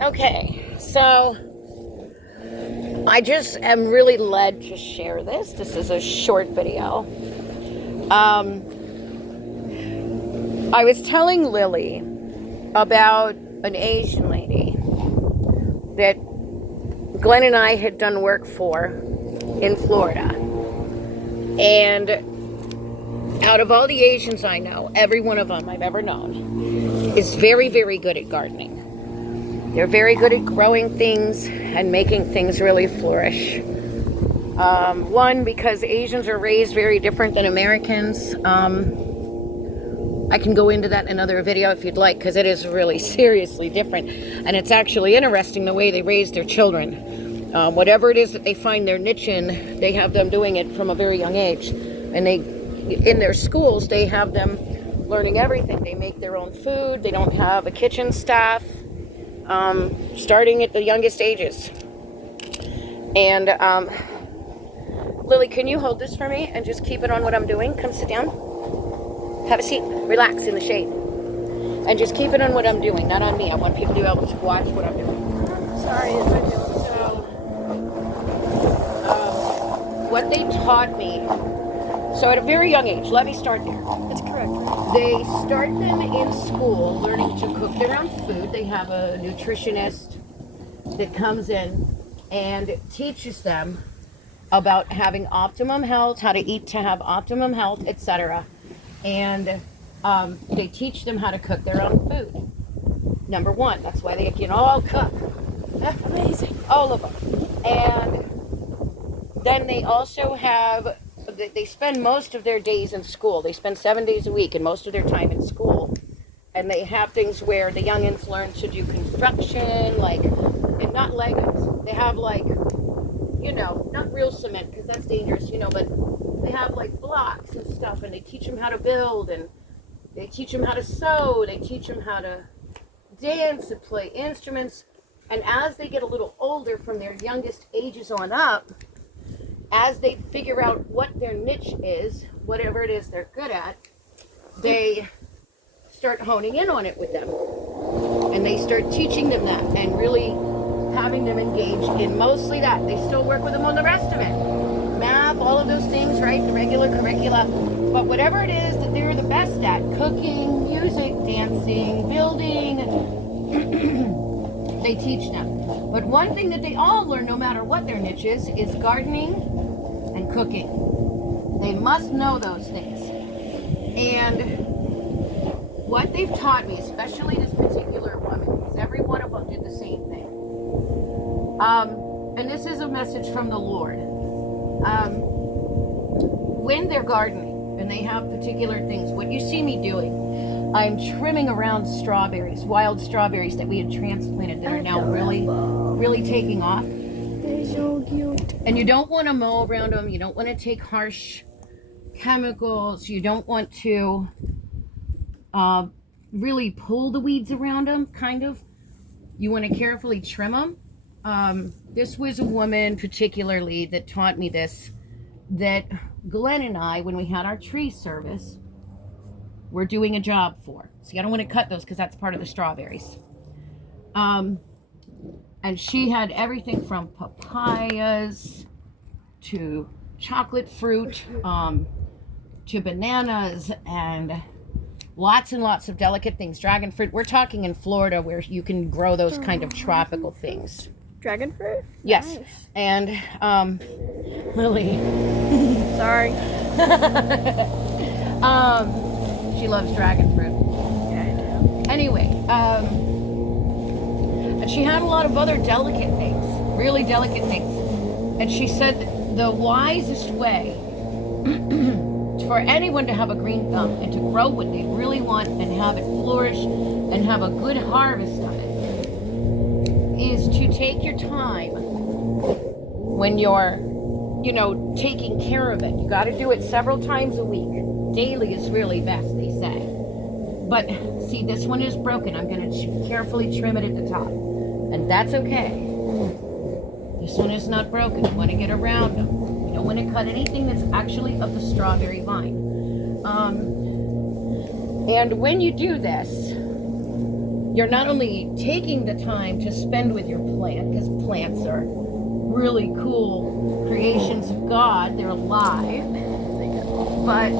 Okay, so I just am really led to share this. This is a short video. Um, I was telling Lily about an Asian lady that Glenn and I had done work for in Florida. And out of all the Asians I know, every one of them I've ever known is very, very good at gardening. They're very good at growing things and making things really flourish. One, because Asians are raised very different than Americans. I can go into that in another video if you'd like, because it is really seriously different. And it's actually interesting the way they raise their children. Whatever it is that they find their niche in, they have them doing it from a very young age. And in their schools, they have them learning everything. They make their own food. They don't have a kitchen staff. Starting at the youngest ages. And Lily, can you hold this for me and just keep it on what I'm doing? Come sit down. Have a seat. Relax in the shade. And just keep it on what I'm doing, not on me. I want people to be able to watch what I'm doing. Sorry, if I do. What they taught me, so at a very young age, let me start there. It's correct. They start them in school learning to cook their own food. They have a nutritionist that comes in and teaches them about having optimum health, how to eat to have optimum health, etc. And they teach them how to cook their own food. Number one, that's why they can all cook. Amazing. All of them. And then they also have, they spend most of their days in school. They spend 7 days a week and most of their time in school. And they have things where the youngins learn to do construction, like, and not Legos. They have not real cement because that's dangerous, but they have like blocks and stuff, and they teach them how to build, and they teach them how to sew, they teach them how to dance and play instruments. And as they get a little older, from their youngest ages on up, as they figure out what their niche is, whatever it is they're good at, they start honing in on it with them. And they start teaching them that and really having them engage in mostly that. They still work with them on the rest of it. Math, all of those things, right? The regular curricula. But whatever it is that they're the best at, cooking, music, dancing, building, they teach them. But one thing that they all learn, no matter what their niche is gardening and cooking. They must know those things. And what they've taught me, especially this particular woman, because every one of them did the same thing. And this is a message from the Lord. When they're gardening and they have particular things, what you see me doing, I'm trimming around strawberries, wild strawberries that we had transplanted that are now really taking off. They're so cute. And you don't want to mow around them. You don't want to take harsh chemicals. You don't want to really pull the weeds around them, kind of. You want to carefully trim them. This was a woman particularly that taught me this, that Glenn and I, when we had our tree service, were doing a job for. See, I don't want to cut those because that's part of the strawberries. And she had everything from papayas to chocolate fruit, to bananas, and lots and lots of delicate things. Dragon fruit. We're talking in Florida where you can grow those kind of tropical things. Dragon fruit? Yes. Nice. And Lily. Sorry. She loves dragon fruit. Yeah, I do. Anyway, and she had a lot of other delicate things, really delicate things. And she said the wisest way for anyone to have a green thumb and to grow what they really want and have it flourish and have a good harvest of it is to take your time when you're, taking care of it. You got to do it several times a week. Daily is really best, they say. But see, this one is broken. I'm going to carefully trim it at the top. And that's okay. This one is not broken. You want to get around them. You don't want to cut anything that's actually of the strawberry vine. And when you do this, you're not only taking the time to spend with your plant, because plants are really cool creations of God, they're alive, but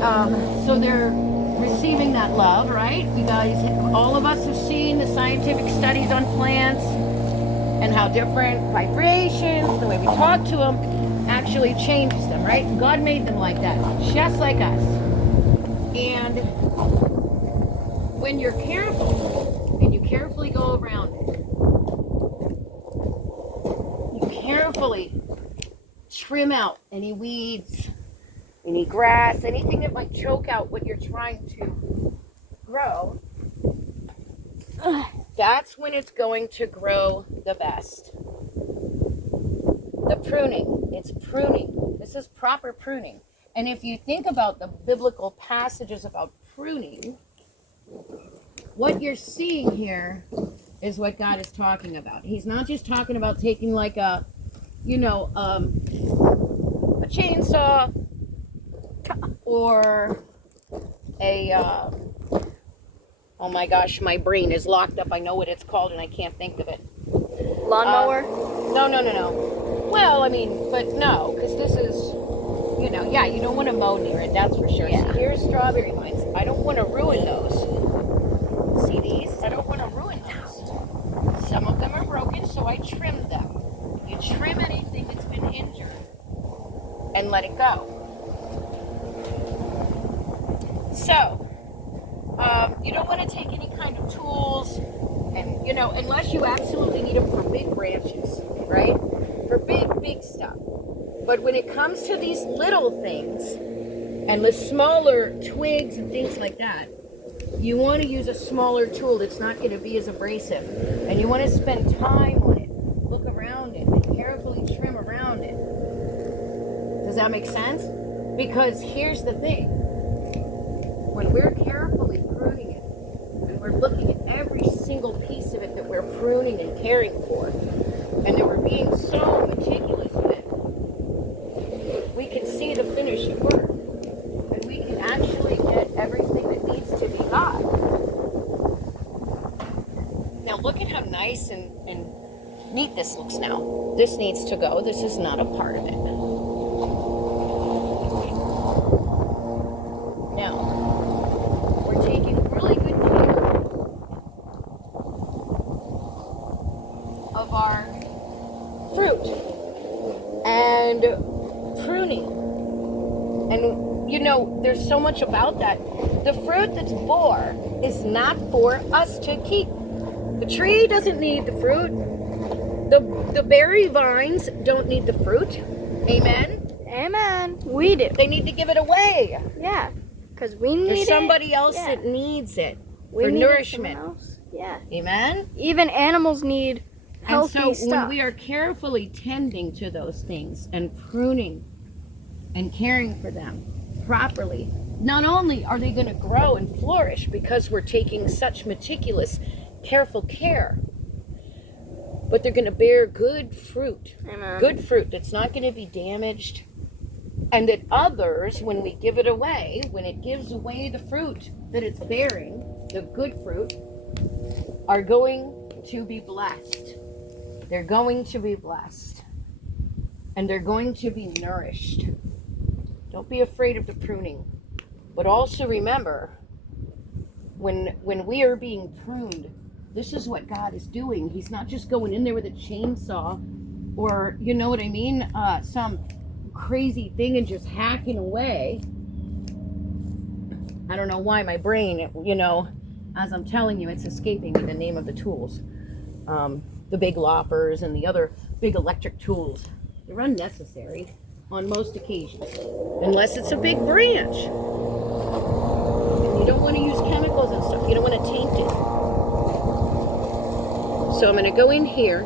so they're receiving that love, right? You guys, all of us have seen the scientific studies on plants and how different vibrations, the way we talk to them, actually changes them, right? God made them like that, just like us. And when you're careful, and you carefully go around it, you carefully trim out any weeds, any grass, anything that might choke out what you're trying to grow, that's when it's going to grow the best. The pruning, it's pruning. This is proper pruning. And if you think about the biblical passages about pruning, what you're seeing here is what God is talking about. He's not just talking about taking like a chainsaw or a, oh my gosh, my brain is locked up. I know what it's called and I can't think of it. Lawnmower? No. Well, I mean, but no, because this is, yeah, you don't want to mow near it, that's for sure. Yeah. So here's strawberry vines. I don't want to ruin those. See these? I don't want to ruin those. Some of them are broken, so I trimmed them. You trim anything that's been injured and let it go. So, you don't want to take any kind of tools, and unless you absolutely need them for big branches, right? For big stuff. But when it comes to these little things and the smaller twigs and things like that, you want to use a smaller tool that's not going to be as abrasive, and you want to spend time on it, look around it, and carefully trim around it. Does that make sense? Because here's the thing. When we're carefully pruning it, and we're looking at every single piece of it that we're pruning and caring for, and that we're being so meticulous with it, we can see the finished work, and we can actually get everything that needs to be got. Now look at how nice and neat this looks now. This needs to go. This is not a part of it. Now, we're taking really good care of our fruit and pruning. And there's so much about that. The fruit that's bore is not for us to keep. The tree doesn't need the fruit. The berry vines don't need the fruit. Amen? Amen. We do. They need to give it away. Yeah. Because we need There's somebody it. else Yeah. that needs it We for need it, nourishment. someone else. Yeah. Amen? Even animals need healthy And so stuff. when we are carefully tending to those things and pruning and caring for them properly, not only are they going to grow and flourish because we're taking such meticulous, careful care, but they're going to bear good fruit. Amen. Good fruit that's not going to be damaged. And that others, when we give it away, when it gives away the fruit that it's bearing, the good fruit, are going to be blessed. They're going to be blessed. And they're going to be nourished. Don't be afraid of the pruning. But also remember, when we are being pruned, this is what God is doing. He's not just going in there with a chainsaw or, you know what I mean, some crazy thing and just hacking away. I don't know why my brain, as I'm telling you, it's escaping me the name of the tools. The big loppers and the other big electric tools. They're unnecessary on most occasions, unless it's a big branch. And you don't want to use chemicals and stuff. You don't want to taint it. So I'm going to go in here.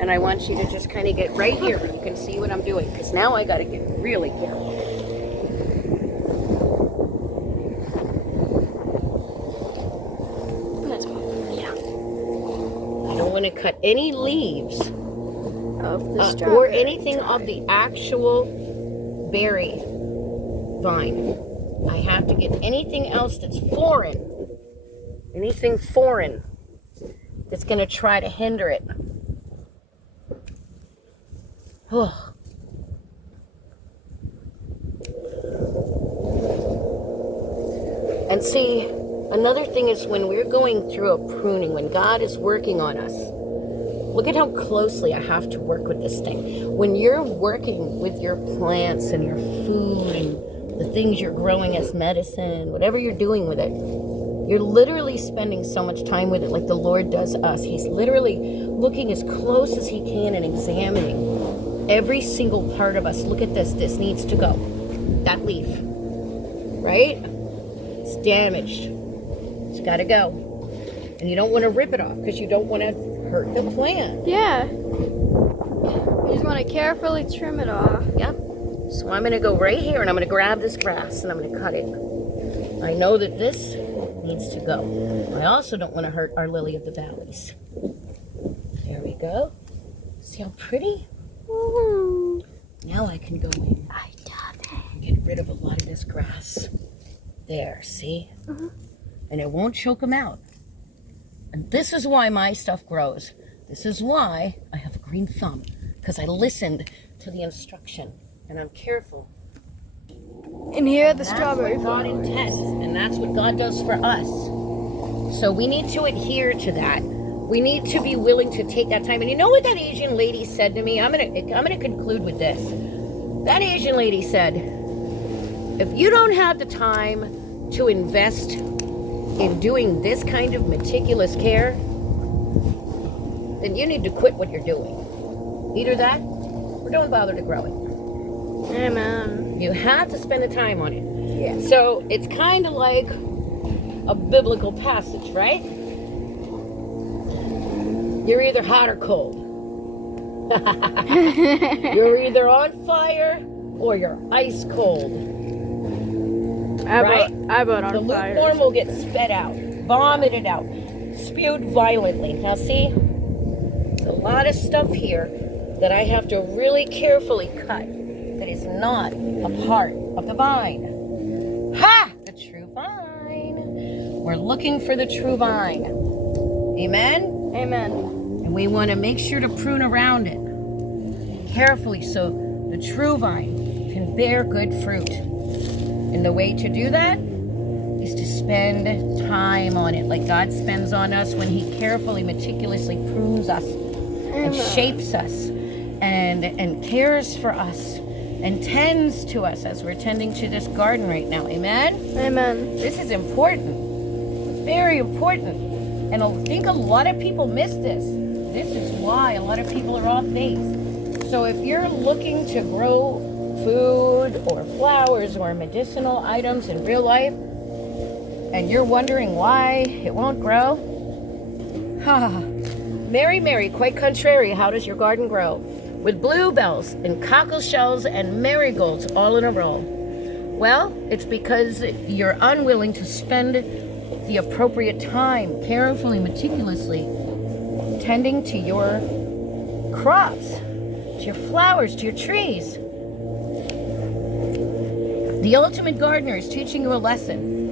And I want you to just kind of get right here. You can see what I'm doing, because now I got to get really careful. That's fine. Yeah. I don't want to cut any leaves Of the or strawberry anything of the actual berry vine. I have to get anything else that's foreign anything foreign that's going to try to hinder it. Oh. And see, another thing is when we're going through a pruning, when God is working on us, look at how closely I have to work with this thing. When you're working with your plants and your food and the things you're growing as medicine, whatever you're doing with it, you're literally spending so much time with it like the Lord does us. He's literally looking as close as he can and examining every single part of us. Look at this. This needs to go. That leaf, right? It's damaged. It's got to go. And you don't want to rip it off because you don't want to hurt the plant. Yeah. You just want to carefully trim it off. Yep. So I'm going to go right here and I'm going to grab this grass and I'm going to cut it. I know that this needs to go. I also don't want to hurt our lily of the valleys. There we go. See how pretty? Ooh. Now I can go in I love it. and get rid of a lot of this grass. There, see? Mm-hmm. And it won't choke them out. And this is why my stuff grows. This is why I have a green thumb. Because I listened to the instruction. And I'm careful. And here are the That's strawberry what God flowers. intends. And that's what God does for us. So we need to adhere to that. We need to be willing to take that time. And you know what that Asian lady said to me? I'm gonna conclude with this. That Asian lady said, if you don't have the time to invest in doing this kind of meticulous care, then you need to quit what you're doing. Either that, or don't bother to grow it. Amen. You have to spend the time on it. Yeah. So it's kind of like a biblical passage, right? You're either hot or cold. You're either on fire or you're ice cold. Right? I vote The on fire. lukewarm will get spit out, vomited out, spewed violently. Now see, there's a lot of stuff here that I have to really carefully cut that is not a part of the vine. Ha! The true vine. We're looking for the true vine. Amen? Amen. And we want to make sure to prune around it carefully so the true vine can bear good fruit. And the way to do that is to spend time on it like God spends on us when he carefully, meticulously prunes us and shapes us and cares for us and tends to us as we're tending to this garden right now. Amen? Amen. This is important. Very important. And I think a lot of people miss this. This is why a lot of people are off base. So if you're looking to grow food or flowers or medicinal items in real life, and you're wondering why it won't grow, Mary, Mary, quite contrary, how does your garden grow? With bluebells and cockle shells and marigolds all in a row. Well, it's because you're unwilling to spend the appropriate time carefully, meticulously tending to your crops, to your flowers, to your trees. The ultimate gardener is teaching you a lesson.